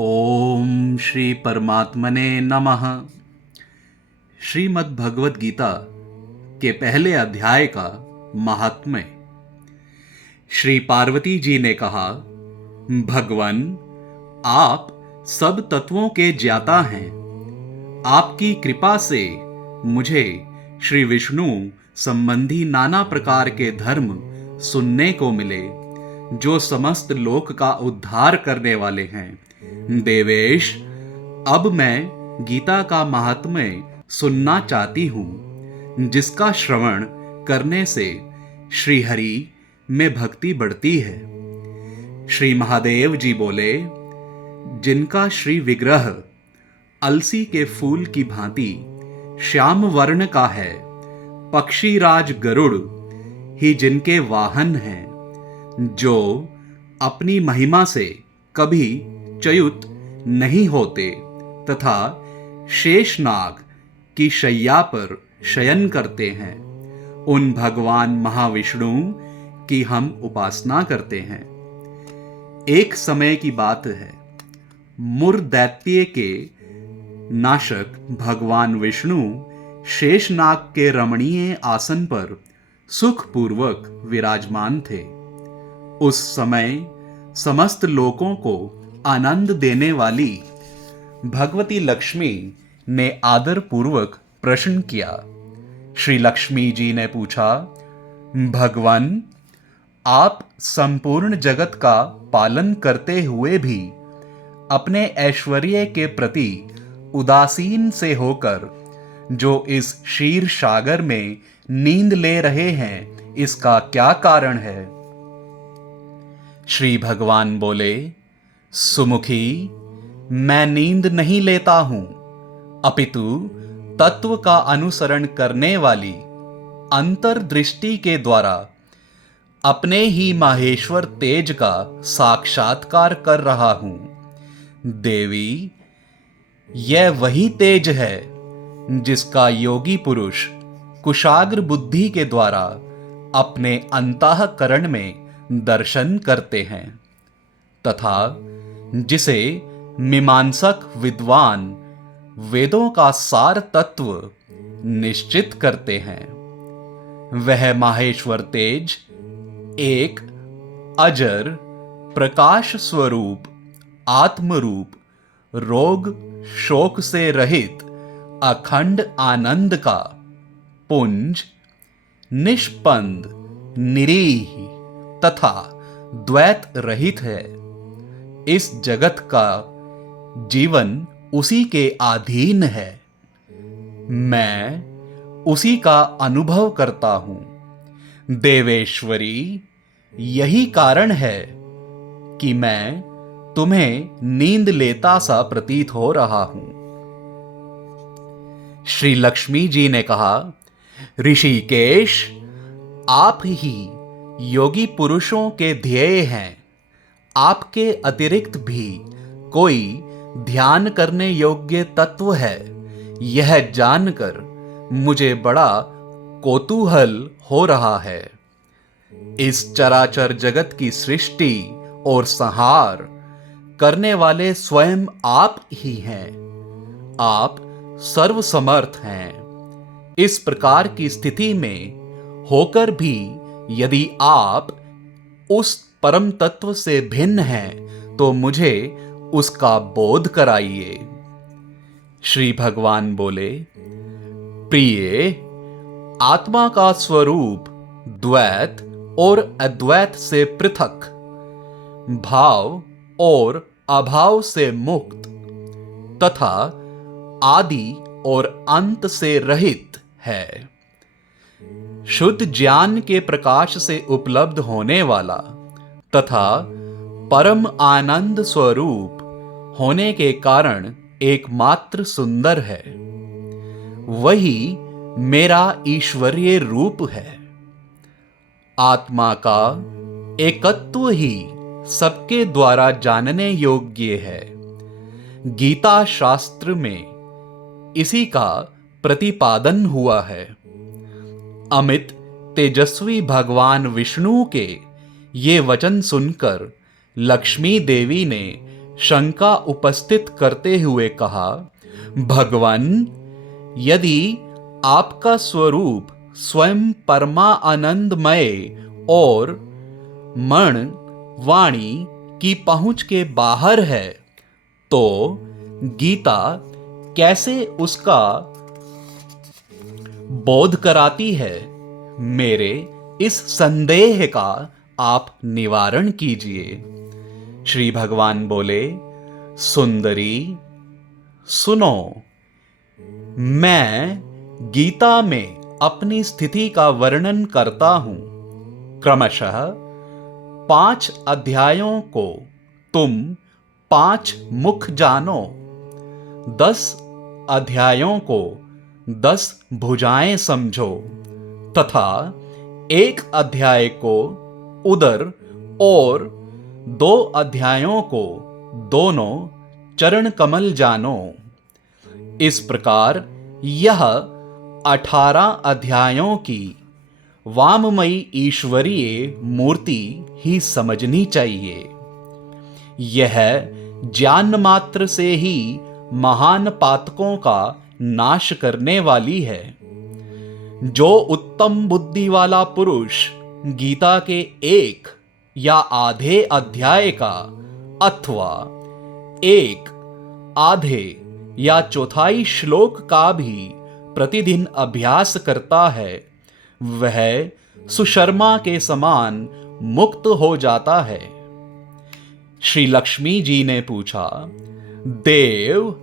ओम श्री परमात्मने नमः। श्रीमद् भगवद गीता के पहले अध्याय का महात्म्य। श्री पार्वती जी ने कहा, भगवान, आप सब तत्वों के ज्ञाता हैं। आपकी कृपा से मुझे श्री विष्णु संबंधी नाना प्रकार के धर्म सुनने को मिले, जो समस्त लोक का उद्धार करने वाले हैं। देवेश, अब मैं गीता का महात्म्य सुनना चाहती हूँ, जिसका श्रवण करने से श्री हरि में भक्ति बढ़ती है। श्री महादेव जी बोले, जिनका श्री विग्रह अलसी के फूल की भांति श्याम वर्ण का है, पक्षीराज गरुड़ ही जिनके वाहन हैं, जो अपनी महिमा से कभी च्युत नहीं होते तथा शेषनाग की शैया पर शयन करते हैं, उन भगवान महाविष्णु की हम उपासना करते हैं। एक समय की बात है, मुर दैत्य के नाशक भगवान विष्णु शेषनाग के रमणीय आसन पर सुखपूर्वक विराजमान थे। उस समय समस्त लोकों को आनंद देने वाली भगवती लक्ष्मी ने आदर पूर्वक प्रश्न किया। श्री लक्ष्मी जी ने पूछा, भगवान, आप संपूर्ण जगत का पालन करते हुए भी अपने ऐश्वर्य के प्रति उदासीन से होकर जो इस क्षीर सागर में नींद ले रहे हैं, इसका क्या कारण है? श्री भगवान बोले, सुमुखी, मैं नींद नहीं लेता हूं, अपितु तत्व का अनुसरण करने वाली अंतर्दृष्टि के द्वारा अपने ही माहेश्वर तेज का साक्षात्कार कर रहा हूं। देवी, यह वही तेज है जिसका योगी पुरुष कुशाग्र बुद्धि के द्वारा अपने अंतःकरण में दर्शन करते हैं तथा जिसे मीमांसक विद्वान वेदों का सार तत्व निश्चित करते हैं। वह माहेश्वर तेज एक अजर प्रकाश स्वरूप आत्मरूप रोग शोक से रहित अखंड आनंद का पुंज, निष्पंद, निरीह तथा द्वैत रहित है। इस जगत का जीवन उसी के अधीन है। मैं उसी का अनुभव करता हूं। देवेश्वरी, यही कारण है कि मैं तुम्हें नींद लेता सा प्रतीत हो रहा हूं। श्री लक्ष्मी जी ने कहा, ऋषिकेश, आप ही योगी पुरुषों के ध्येय हैं। आपके अतिरिक्त भी कोई ध्यान करने योग्य तत्व है, यह जानकर मुझे बड़ा कौतूहल हो रहा है। इस चराचर जगत की सृष्टि और संहार करने वाले स्वयं आप ही हैं। आप सर्वसमर्थ हैं। इस प्रकार की स्थिति में होकर भी यदि आप उस परम तत्व से भिन्न हैं, तो मुझे उसका बोध कराइए। श्री भगवान बोले, प्रिय, आत्मा का स्वरूप द्वैत और अद्वैत से पृथक, भाव और अभाव से मुक्त तथा आदि और अंत से रहित है। शुद्ध ज्ञान के प्रकाश से उपलब्ध होने वाला तथा परम आनंद स्वरूप होने के कारण एकमात्र सुंदर है। वही मेरा ईश्वरीय रूप है। आत्मा का एकत्व ही सबके द्वारा जानने योग्य है। गीता शास्त्र में इसी का प्रतिपादन हुआ है। अमित तेजस्वी भगवान विष्णु के ये वचन सुनकर लक्ष्मी देवी ने शंका उपस्थित करते हुए कहा, भगवान, यदि आपका स्वरूप स्वयं परमा आनंदमय और मन वाणी की पहुंच के बाहर है, तो गीता कैसे उसका बोध कराती है? मेरे इस संदेह का आप निवारण कीजिए। श्री भगवान बोले, सुंदरी सुनो, मैं गीता में अपनी स्थिति का वर्णन करता हूं। क्रमशः 5 अध्यायों को तुम 5 मुख जानो, 10 अध्यायों को 10 भुजाएं समझो तथा 1 अध्याय को उदर और 2 अध्यायों को दोनों चरण कमल जानो। इस प्रकार यह 18 अध्यायों की वाममयी ईश्वरीय मूर्ति ही समझनी चाहिए। यह ज्ञान मात्र से ही महान पातकों का नाश करने वाली है। जो उत्तम बुद्धि वाला पुरुष गीता के 1 या आधे अध्याय का अथवा 1 आधे या चौथाई श्लोक का भी प्रतिदिन अभ्यास करता है, वह सुशर्मा के समान मुक्त हो जाता है। श्री लक्ष्मी जी ने पूछा, देव,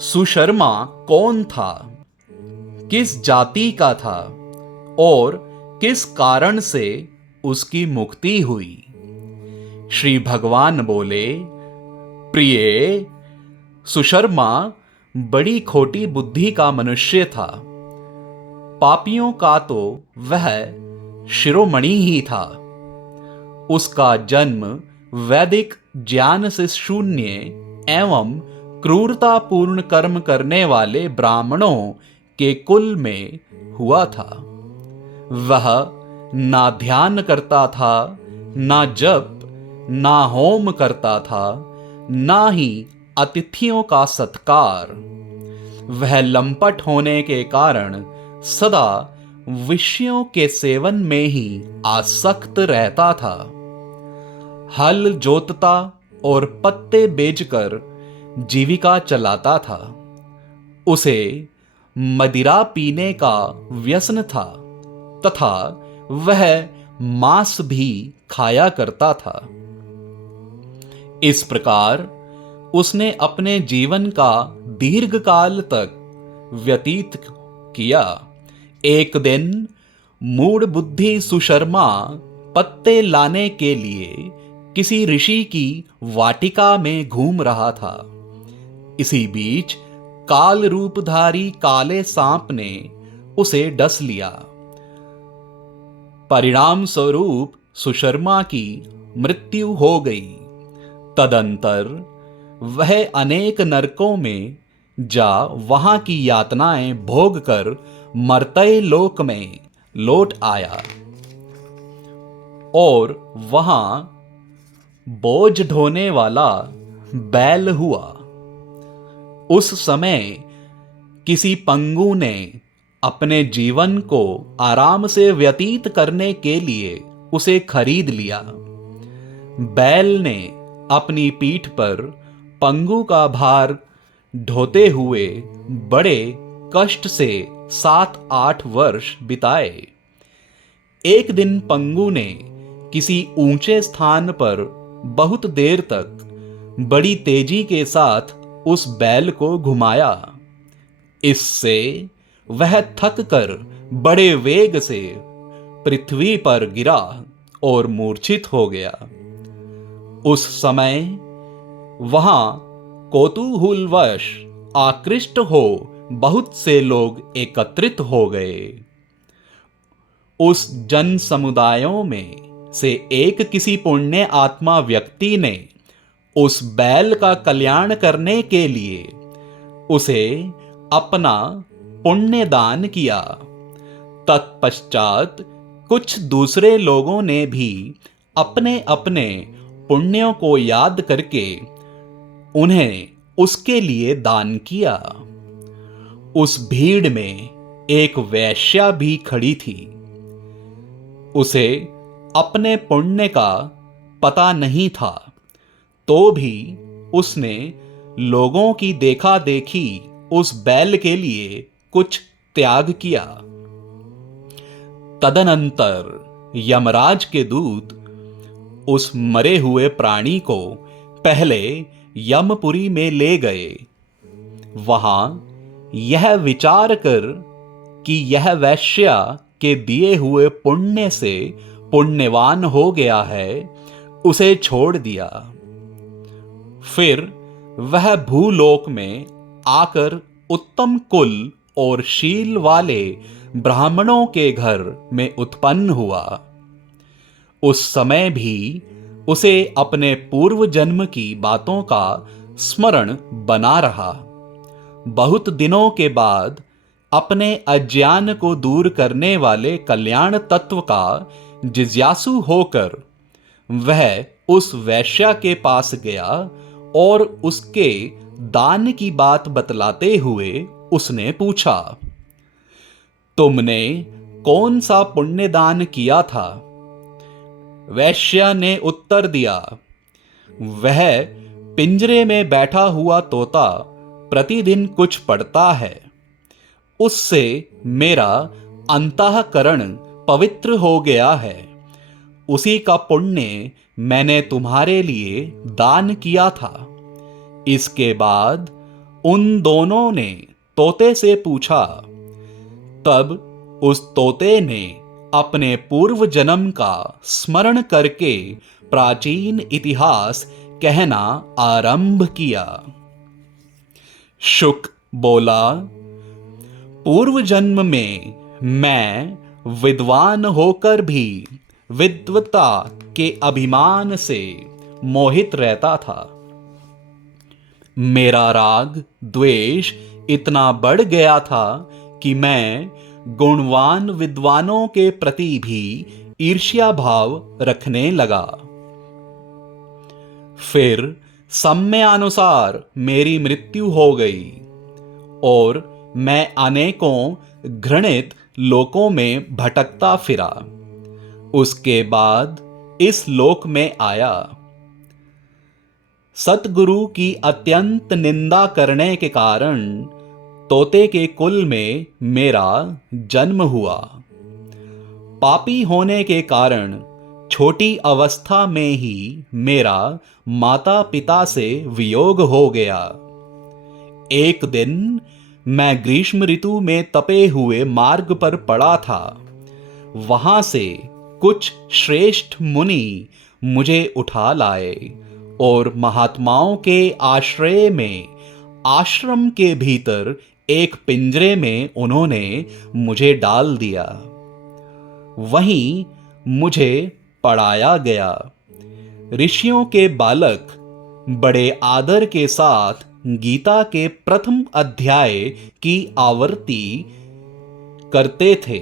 सुशर्मा कौन था? किस जाति का था और किस कारण से उसकी मुक्ति हुई? श्री भगवान बोले, प्रिय, सुशर्मा बड़ी खोटी बुद्धि का मनुष्य था। पापियों का तो वह शिरोमणि ही था। उसका जन्म वैदिक ज्ञान से शून्य एवं क्रूरतापूर्ण कर्म करने वाले ब्राह्मणों के कुल में हुआ था। वह ना ध्यान करता था, ना जप, ना होम करता था, ना ही अतिथियों का सत्कार। वह लंपट होने के कारण सदा विषयों के सेवन में ही आसक्त रहता था। हल जोतता और पत्ते बेचकर जीविका चलाता था। उसे मदिरा पीने का व्यसन था तथा वह मांस भी खाया करता था। इस प्रकार उसने अपने जीवन का दीर्घकाल तक व्यतीत किया। एक दिन मूढ़ बुद्धि सुशर्मा पत्ते लाने के लिए किसी ऋषि की वाटिका में घूम रहा था। इसी बीच काल रूपधारी काले सांप ने उसे डस लिया। परिणाम स्वरूप सुशर्मा की मृत्यु हो गई। तदंतर वह अनेक नरकों में जा वहां की यातनाएं भोग कर मर्त्य लोक में लौट आया और वहां बोझ ढोने वाला बैल हुआ। उस समय किसी पंगु ने अपने जीवन को आराम से व्यतीत करने के लिए उसे खरीद लिया। बैल ने अपनी पीठ पर पंगु का भार ढोते हुए बड़े कष्ट से 7-8 वर्ष बिताए। एक दिन पंगु ने किसी ऊंचे स्थान पर बहुत देर तक बड़ी तेजी के साथ उस बैल को घुमाया। इससे वह थक कर बड़े वेग से पृथ्वी पर गिरा और मूर्छित हो गया। उस समय वहां कौतूहलवश आकृष्ट हो बहुत से लोग एकत्रित हो गए। उस जन समुदायों में से एक किसी पुण्य आत्मा व्यक्ति ने उस बैल का कल्याण करने के लिए उसे अपना पुण्य दान किया। तत्पश्चात कुछ दूसरे लोगों ने भी अपने अपने पुण्यों को याद करके उन्हें उसके लिए दान किया। उस भीड़ में एक वेश्या भी खड़ी थी। उसे अपने पुण्य का पता नहीं था, तो भी उसने लोगों की देखा देखी उस बैल के लिए कुछ त्याग किया। तदनंतर यमराज के दूत उस मरे हुए प्राणी को पहले यमपुरी में ले गए। वहां यह विचार कर कि यह वैश्या के दिए हुए पुण्य से पुण्यवान हो गया है, उसे छोड़ दिया। फिर वह भूलोक में आकर उत्तम कुल और शील वाले ब्राह्मणों के घर में उत्पन्न हुआ। उस समय भी उसे अपने पूर्व जन्म की बातों का स्मरण बना रहा। बहुत दिनों के बाद अपने अज्ञान को दूर करने वाले कल्याण तत्व का जिज्ञासु होकर वह उस वैश्या के पास गया और उसके दान की बात बतलाते हुए उसने पूछा, तुमने कौन सा पुण्य दान किया था? वैश्या ने उत्तर दिया, वह पिंजरे में बैठा हुआ तोता प्रतिदिन कुछ पढ़ता है, उससे मेरा अंतःकरण पवित्र हो गया है। उसी का पुण्य मैंने तुम्हारे लिए दान किया था। इसके बाद उन दोनों ने तोते से पूछा। तब उस तोते ने अपने पूर्व जन्म का स्मरण करके प्राचीन इतिहास कहना आरंभ किया। शुक बोला, पूर्व जन्म में मैं विद्वान होकर भी विद्वता के अभिमान से मोहित रहता था। मेरा राग द्वेष इतना बढ़ गया था कि मैं गुणवान विद्वानों के प्रति भी ईर्ष्या भाव रखने लगा। फिर समयानुसार मेरी मृत्यु हो गई और मैं अनेकों घृणित लोकों में भटकता फिरा। उसके बाद इस लोक में आया। सतगुरु की अत्यंत निंदा करने के कारण तोते के कुल में मेरा जन्म हुआ। पापी होने के कारण छोटी अवस्था में ही मेरा माता पिता से वियोग हो गया। एक दिन मैं ग्रीष्म ऋतु में तपे हुए मार्ग पर पड़ा था। वहां से कुछ श्रेष्ठ मुनि मुझे उठा लाए और महात्माओं के आश्रय में आश्रम के भीतर एक पिंजरे में उन्होंने मुझे डाल दिया। वहीं मुझे पढ़ाया गया। ऋषियों के बालक बड़े आदर के साथ गीता के प्रथम अध्याय की आवृत्ति करते थे।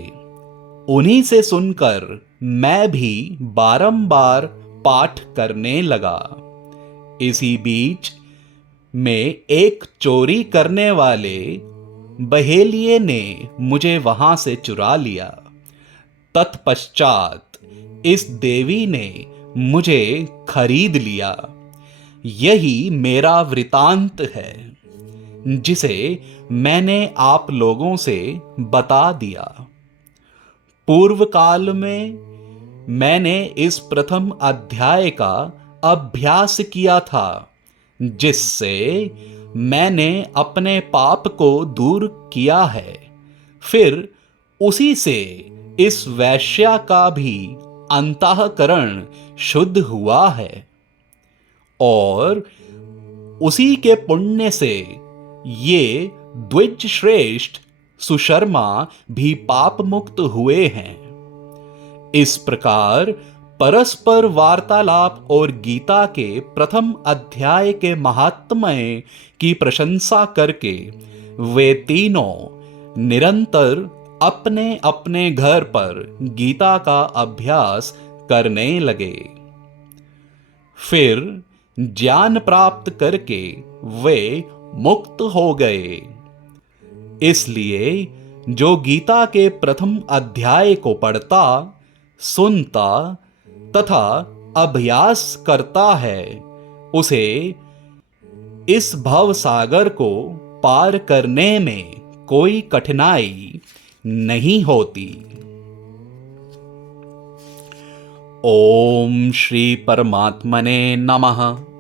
उन्हीं से सुनकर मैं भी बारंबार पाठ करने लगा। इसी बीच में एक चोरी करने वाले बहेलिये ने मुझे वहां से चुरा लिया। तत्पश्चात इस देवी ने मुझे खरीद लिया। यही मेरा वृतांत है, जिसे मैंने आप लोगों से बता दिया। पूर्व काल में मैंने इस प्रथम अध्याय का अभ्यास किया था, जिससे मैंने अपने पाप को दूर किया है। फिर उसी से इस वैश्या का भी अंतःकरण शुद्ध हुआ है और उसी के पुण्य से ये द्विज श्रेष्ठ सुशर्मा भी पाप मुक्त हुए हैं। इस प्रकार परस्पर वार्तालाप और गीता के प्रथम अध्याय के महात्म्य की प्रशंसा करके वे तीनों निरंतर अपने अपने घर पर गीता का अभ्यास करने लगे। फिर ज्ञान प्राप्त करके वे मुक्त हो गए। इसलिए जो गीता के प्रथम अध्याय को पढ़ता, सुनता तथा अभ्यास करता है, उसे इस भव सागर को पार करने में कोई कठिनाई नहीं होती। ओम श्री परमात्मने नमः।